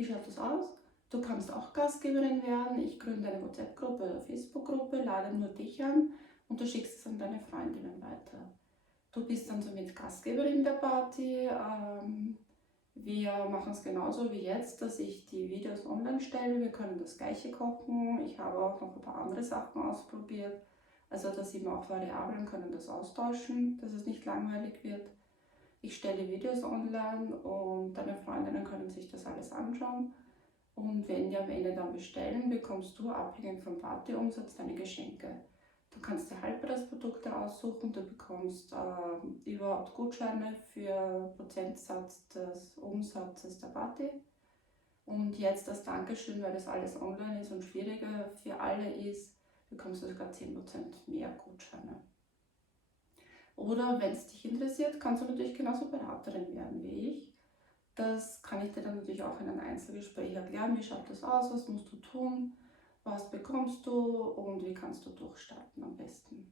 Wie schaut das aus? Du kannst auch Gastgeberin werden. Ich gründe eine WhatsApp-Gruppe oder Facebook-Gruppe, lade nur dich an und du schickst es an deine Freundinnen weiter. Du bist dann somit Gastgeberin der Party. Wir machen es genauso wie jetzt, dass ich die Videos online stelle. Wir können das Gleiche kochen. Ich habe auch noch ein paar andere Sachen ausprobiert. Also da sieht man auch Variablen, können das austauschen, dass es nicht langweilig wird. Ich stelle Videos online und deine Freundinnen können sich das alles anschauen. Und wenn die am Ende dann bestellen, bekommst du abhängig vom Partyumsatz deine Geschenke. Du kannst dir Halbpreisprodukte aussuchen, du bekommst überhaupt Gutscheine für Prozentsatz des Umsatzes der Party. Und jetzt als Dankeschön, weil das alles online ist und schwieriger für alle ist, bekommst du sogar 10% mehr Gutscheine. Oder wenn es dich interessiert, kannst du natürlich genauso Beraterin werden wie ich. Das kann ich dir dann natürlich auch in einem Einzelgespräch erklären. Wie schaut das aus? Was musst du tun? Was bekommst du? Und wie kannst du durchstarten am besten?